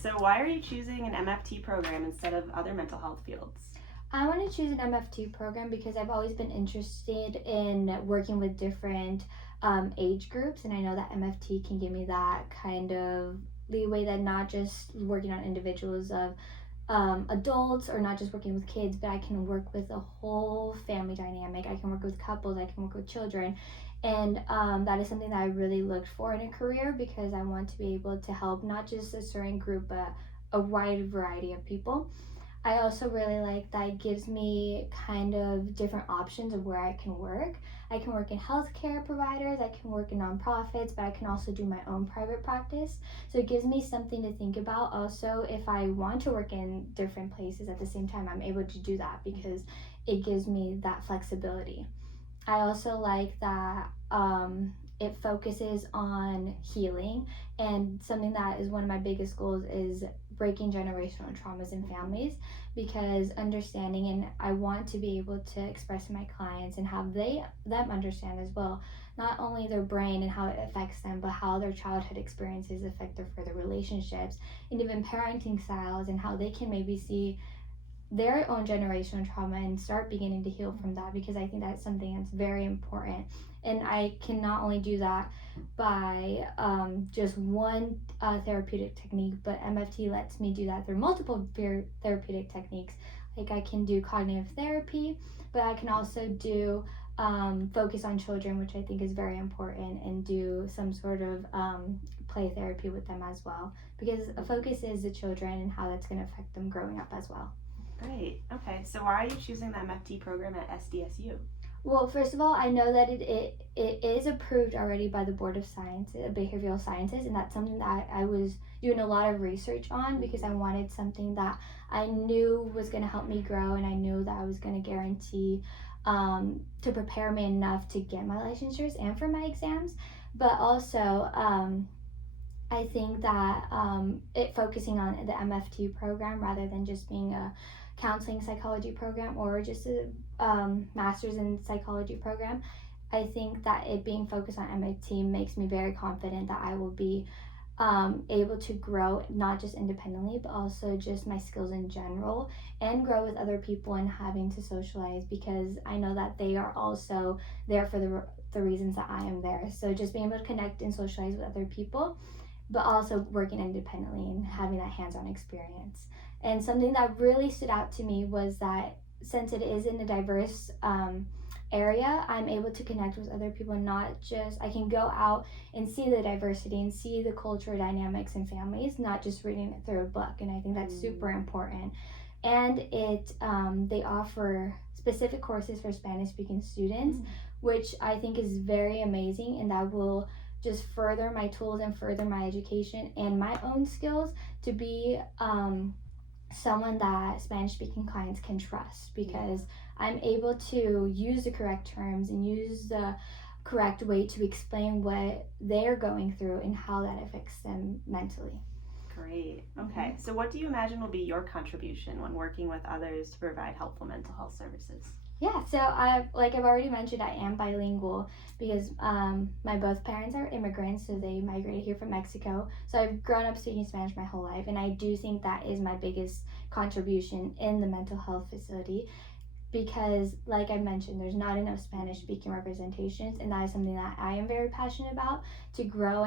So why are you choosing an MFT program instead of other mental health fields? I want to choose an MFT program because I've always been interested in working with different age groups, and I know that MFT can give me that kind of leeway that not just working on individuals of adults or not just working with kids, but I can work with a whole family dynamic. I can work with couples, I can work with children. And that is something that I really looked for in a career because I want to be able to help not just a certain group, but a wide variety of people. I also really like that it gives me kind of different options of where I can work. I can work in healthcare providers, I can work in nonprofits, but I can also do my own private practice. So it gives me something to think about. Also, if I want to work in different places at the same time, I'm able to do that because it gives me that flexibility. I also like that it focuses on healing, and something that is one of my biggest goals is breaking generational traumas in families because understanding, and I want to be able to express to my clients and have them understand as well, not only their brain and how it affects them, but how their childhood experiences affect their further relationships and even parenting styles, and how they can maybe see their own generational trauma and start beginning to heal from that, because I think that's something that's very important. And I can not only do that by just one therapeutic technique, but MFT lets me do that through multiple therapeutic techniques. Like I can do cognitive therapy, but I can also do focus on children, which I think is very important, and do some sort of play therapy with them as well, because a focus is the children and how that's going to affect them growing up as well. Great. Okay. So why are you choosing the MFT program at SDSU? Well, first of all, I know that it is approved already by the Board of Science, Behavioral Sciences, and that's something that I was doing a lot of research on because I wanted something that I knew was going to help me grow, and I knew that I was going to guarantee to prepare me enough to get my licensures and for my exams. But also, I think that it focusing on the MFT program rather than just being a counseling psychology program or just a master's in psychology program, I think that it being focused on MFT makes me very confident that I will be able to grow not just independently, but also just my skills in general, and grow with other people and having to socialize, because I know that they are also there for the reasons that I am there. So just being able to connect and socialize with other people, but also working independently and having that hands-on experience. And something that really stood out to me was that since it is in a diverse area, I'm able to connect with other people, and not just, I can go out and see the diversity and see the cultural dynamics in families, not just reading it through a book. And I think that's super important. And they offer specific courses for Spanish speaking students, which I think is very amazing, and that will just further my tools and further my education and my own skills to be someone that Spanish speaking clients can trust, because I'm able to use the correct terms and use the correct way to explain what they're going through and how that affects them mentally. Great. Okay. So what do you imagine will be your contribution when working with others to provide helpful mental health services? Yeah, so I've already mentioned, I am bilingual because my both parents are immigrants, so they migrated here from Mexico. So I've grown up speaking Spanish my whole life, and I do think that is my biggest contribution in the mental health facility, because like I mentioned, there's not enough Spanish speaking representations, and that is something that I am very passionate about, to grow and